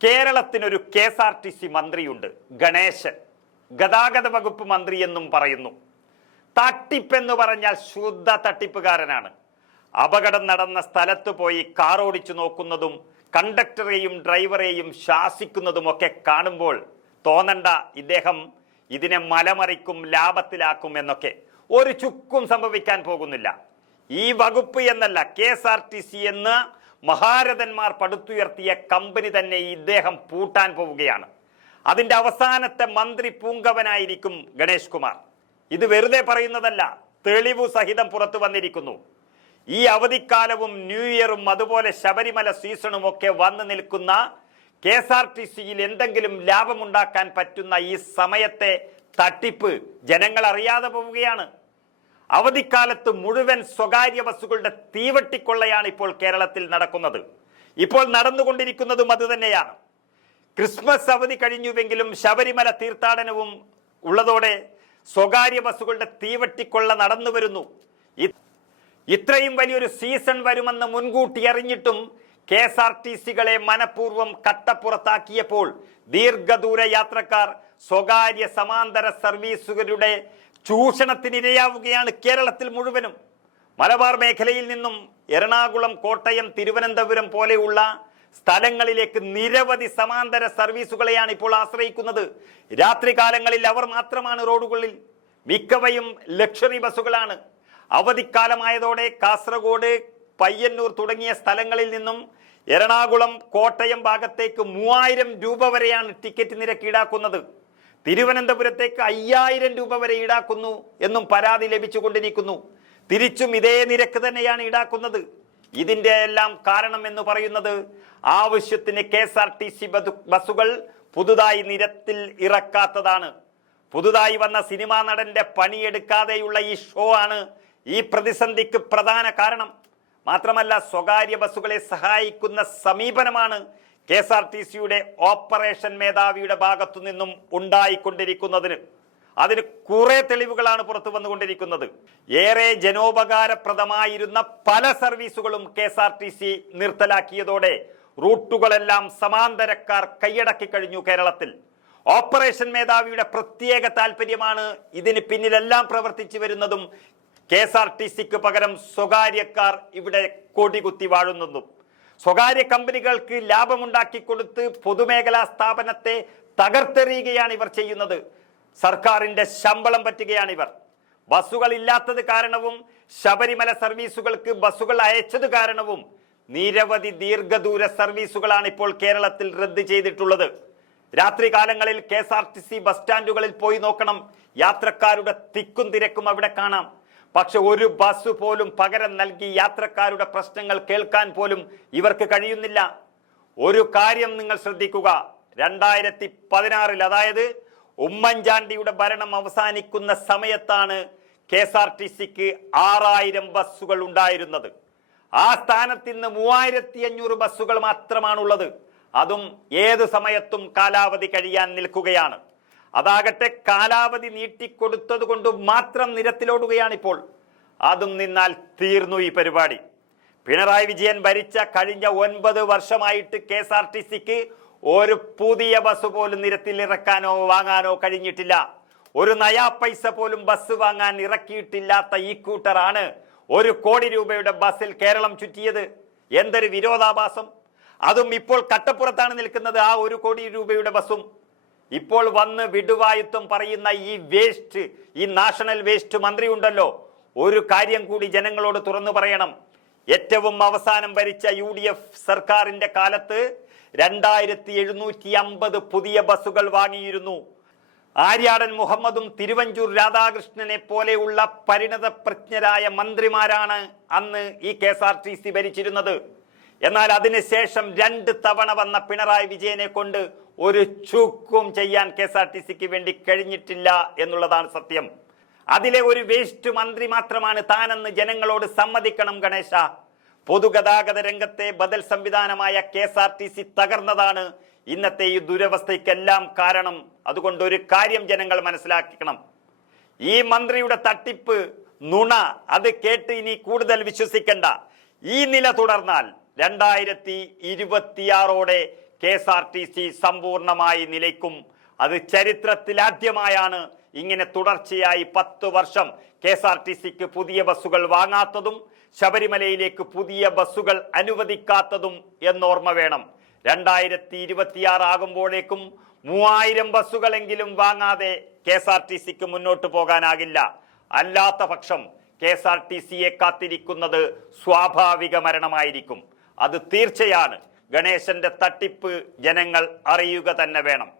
കേരളത്തിനൊരു KSRTC മന്ത്രിയുണ്ട്, Ganesan. ഗതാഗത വകുപ്പ് മന്ത്രി എന്നും പറയുന്നു. തട്ടിപ്പെന്ന് പറഞ്ഞാൽ ശുദ്ധ തട്ടിപ്പുകാരനാണ്. അപകടം നടന്ന സ്ഥലത്ത് പോയി കാർ ഓടിച്ചു നോക്കുന്നതും കണ്ടക്ടറെയും ഡ്രൈവറെയും ശാസിക്കുന്നതുമൊക്കെ കാണുമ്പോൾ തോന്നണ്ട ഇദ്ദേഹം ഇതിനെ മലമറിക്കും, ലാഭത്തിലാക്കും എന്നൊക്കെ. ഒരു ചുക്കും സംഭവിക്കാൻ പോകുന്നില്ല. ഈ വകുപ്പ് എന്നല്ല, KSRTC എന്ന് മഹാരഥന്മാർ പടുത്തുയർത്തിയ കമ്പനി തന്നെ ഇദ്ദേഹം പൂട്ടാൻ പോവുകയാണ്. അതിന്റെ അവസാനത്തെ മന്ത്രി പൂങ്കവനായിരിക്കും ഗണേഷ് കുമാർ. ഇത് വെറുതെ പറയുന്നതല്ല, തെളിവു സഹിതം പുറത്തു വന്നിരിക്കുന്നു. ഈ അവധിക്കാലവും ന്യൂ ഇയറും അതുപോലെ ശബരിമല സീസണും ഒക്കെ വന്നു നിൽക്കുന്ന KSRTCയിൽ എന്തെങ്കിലും ലാഭമുണ്ടാക്കാൻ പറ്റുന്ന ഈ സമയത്തെ തട്ടിപ്പ് ജനങ്ങൾ അറിയാതെ പോവുകയാണ്. അവധിക്കാലത്ത് മുഴുവൻ സ്വകാര്യ ബസ്സുകളുടെ തീവട്ടിക്കൊള്ളയാണ് ഇപ്പോൾ കേരളത്തിൽ നടക്കുന്നത്. ഇപ്പോൾ നടന്നുകൊണ്ടിരിക്കുന്നതും അത് തന്നെയാണ്. ക്രിസ്മസ് അവധി കഴിഞ്ഞുവെങ്കിലും ശബരിമല തീർത്ഥാടനവും ഉള്ളതോടെ സ്വകാര്യ ബസ്സുകളുടെ തീവട്ടിക്കൊള്ള നടന്നു വരുന്നു. ഇത്രയും വലിയൊരു സീസൺ വരുമെന്ന് മുൻകൂട്ടി അറിഞ്ഞിട്ടും KSRTCകളെ മനഃപൂർവ്വം കട്ടപ്പുറത്താക്കിയപ്പോൾ ദീർഘദൂര യാത്രക്കാർ സ്വകാര്യ സമാന്തര സർവീസുകളുടെ ചൂഷണത്തിനിരയാവുകയാണ് കേരളത്തിൽ മുഴുവനും. മലബാർ മേഖലയിൽ നിന്നും എറണാകുളം, കോട്ടയം, തിരുവനന്തപുരം പോലെയുള്ള സ്ഥലങ്ങളിലേക്ക് നിരവധി സമാന്തര സർവീസുകളെയാണ് ഇപ്പോൾ ആശ്രയിക്കുന്നത്. രാത്രികാലങ്ങളിൽ അവർ മാത്രമാണ് റോഡുകളിൽ. മിക്കവയും ലക്ഷറി ബസ്സുകളാണ്. അവധിക്കാലമായതോടെ കാസർഗോഡ്, പയ്യന്നൂർ തുടങ്ങിയ സ്ഥലങ്ങളിൽ നിന്നും എറണാകുളം, കോട്ടയം ഭാഗത്തേക്ക് 3000 രൂപ വരെയാണ് ടിക്കറ്റ് നിരക്ക് ഈടാക്കുന്നത്. തിരുവനന്തപുരത്തേക്ക് 5000 രൂപ വരെ ഈടാക്കുന്നു എന്നും പരാതി ലഭിച്ചുകൊണ്ടിരിക്കുന്നു. തിരിച്ചും ഇതേ നിരക്ക് തന്നെയാണ് ഈടാക്കുന്നത്. ഇതിന്റെ എല്ലാം കാരണം എന്ന് പറയുന്നത് ആവശ്യത്തിന് KSRTC ബസ്സുകൾ പുതുതായി നിരത്തിൽ ഇറക്കാത്തതാണ്. പുതുതായി വന്ന സിനിമാ നടന്റെ പണിയെടുക്കാതെയുള്ള ഈ ഷോ ആണ് ഈ പ്രതിസന്ധിക്ക് പ്രധാന കാരണം. മാത്രമല്ല, സ്വകാര്യ ബസ്സുകളെ സഹായിക്കുന്ന സമീപനമാണ് KSRTCയുടെ ഓപ്പറേഷൻ മേധാവിയുടെ ഭാഗത്തു നിന്നും അതിന് കുറെ തെളിവുകളാണ് പുറത്തു വന്നുകൊണ്ടിരിക്കുന്നത്. ഏറെ ജനോപകാരപ്രദമായിരുന്ന പല സർവീസുകളും KSRTC നിർത്തലാക്കിയതോടെ റൂട്ടുകളെല്ലാം സമാന്തരക്കാർ കൈയടക്കി കഴിഞ്ഞു കേരളത്തിൽ. ഓപ്പറേഷൻ മേധാവിയുടെ പ്രത്യേക താല്പര്യമാണ് ഇതിന് പിന്നിലെല്ലാം പ്രവർത്തിച്ചു വരുന്നതും KSRTCക്ക് പകരം സ്വകാര്യക്കാർ ഇവിടെ കൊടികുത്തി വാഴുന്നതും. സ്വകാര്യ കമ്പനികൾക്ക് ലാഭമുണ്ടാക്കി കൊടുത്ത് പൊതുമേഖലാ സ്ഥാപനത്തെ തകർത്തെറിയുകയാണ് ഇവർ ചെയ്യുന്നത്. സർക്കാരിന്റെ ശമ്പളം പറ്റുകയാണ് ഇവർ. ബസ്സുകൾ ഇല്ലാത്തത് കാരണവും ശബരിമല സർവീസുകൾക്ക് ബസ്സുകൾ അയച്ചത് കാരണവും നിരവധി ദീർഘദൂര സർവീസുകളാണ് ഇപ്പോൾ കേരളത്തിൽ റദ്ദ് ചെയ്തിട്ടുള്ളത്. രാത്രി കാലങ്ങളിൽ KSRTC ബസ് സ്റ്റാൻഡുകളിൽ പോയി നോക്കണം, യാത്രക്കാരുടെ തിക്കും തിരക്കും അവിടെ കാണാം. പക്ഷെ ഒരു ബസ് പോലും പകരം നൽകി യാത്രക്കാരുടെ പ്രശ്നങ്ങൾ കേൾക്കാൻ പോലും ഇവർക്ക് കഴിയുന്നില്ല. ഒരു കാര്യം നിങ്ങൾ ശ്രദ്ധിക്കുക, 2016 അതായത് ഉമ്മൻചാണ്ടിയുടെ ഭരണം അവസാനിക്കുന്ന സമയത്താണ് KSRTCക്ക് 6000 ബസ്സുകൾ ഉണ്ടായിരുന്നത്. ആ സ്ഥാനത്ത് ഇന്ന് 3500 ബസ്സുകൾ മാത്രമാണുള്ളത്. അതും ഏത് സമയത്തും കാലാവധി കഴിയാൻ നിൽക്കുകയാണ്. അതാകട്ടെ കാലാവധി നീട്ടിക്കൊടുത്തത് കൊണ്ട് മാത്രം നിരത്തിലോടുകയാണിപ്പോൾ. അതും നിന്നാൽ തീർന്നു ഈ പരിപാടി. പിണറായി വിജയൻ ഭരിച്ച കഴിഞ്ഞ 9 വർഷമായിട്ട് KSRTCക്ക് ഒരു പുതിയ ബസ് പോലും നിരത്തിൽ ഇറക്കാനോ വാങ്ങാനോ കഴിഞ്ഞിട്ടില്ല. ഒരു നയാ പൈസ പോലും ബസ് വാങ്ങാൻ ഇറക്കിയിട്ടില്ലാത്ത ഈ കൂട്ടറാണ് 1 കോടി രൂപയുടെ ബസ്സിൽ കേരളം ചുറ്റിയത്. എന്തൊരു വിരോധാഭാസം! അതും ഇപ്പോൾ കട്ടപ്പുറത്താണ് നിൽക്കുന്നത് ആ 1 കോടി രൂപയുടെ ബസ്സും. ഇപ്പോൾ വന്ന് വിടുവായുത്വം പറയുന്ന ഈ നാഷണൽ വേസ്റ്റ് മന്ത്രി ഉണ്ടല്ലോ, ഒരു കാര്യം കൂടി ജനങ്ങളോട് തുറന്നു പറയണം. ഏറ്റവും അവസാനം ഭരിച്ച UDF സർക്കാരിന്റെ കാലത്ത് 2750 പുതിയ ബസ്സുകൾ വാങ്ങിയിരുന്നു. ആര്യാടൻ മുഹമ്മദും തിരുവഞ്ചൂർ രാധാകൃഷ്ണനെ പോലെയുള്ള പരിണതപ്രജ്ഞരായ മന്ത്രിമാരാണ് അന്ന് ഈ KSRTC ഭരിച്ചിരുന്നത്. എന്നാൽ അതിനുശേഷം 2 തവണ വന്ന പിണറായി വിജയനെ കൊണ്ട് ഒരു ചുക്കും ചെയ്യാൻ KSRTCക്ക് വേണ്ടി കഴിഞ്ഞിട്ടില്ല എന്നുള്ളതാണ് സത്യം. അതിലെ ഒരു വേസ്റ്റ് മന്ത്രി മാത്രമാണ് താനെന്ന് ജനങ്ങളോട് സമ്മതിക്കണം ഗണേശ. പൊതുഗതാഗത രംഗത്തെ ബദൽ സംവിധാനമായ KSRTC തകർന്നതാണ് ഇന്നത്തെ ഈ ദുരവസ്ഥയ്ക്കെല്ലാം കാരണം. അതുകൊണ്ട് ഒരു കാര്യം ജനങ്ങൾ മനസ്സിലാക്കണം, ഈ മന്ത്രിയുടെ തട്ടിപ്പ് നുണ അത് കേട്ട് ഇനി കൂടുതൽ വിശ്വസിക്കണ്ട. ഈ നില തുടർന്നാൽ 2026 KSRTC സമ്പൂർണമായി നിലയ്ക്കും. അത് ചരിത്രത്തിലാദ്യമായാണ് ഇങ്ങനെ തുടർച്ചയായി 10 വർഷം KSRTCക്ക് പുതിയ ബസ്സുകൾ വാങ്ങാത്തതും ശബരിമലയിലേക്ക് പുതിയ ബസ്സുകൾ അനുവദിക്കാത്തതും എന്നോർമ്മ വേണം. 2026 ആകുമ്പോഴേക്കും 3000 ബസ്സുകളെങ്കിലും വാങ്ങാതെ KSRTCക്ക് മുന്നോട്ട് പോകാനാകില്ല. അല്ലാത്ത പക്ഷം KSRTCയെ കാത്തിരിക്കുന്നത് സ്വാഭാവിക മരണമായിരിക്കും. അത് തീർച്ചയാണ്. ഗണേശന്റെ തട്ടിപ്പ് ജനങ്ങൾ അറിയുക തന്നെ വേണം.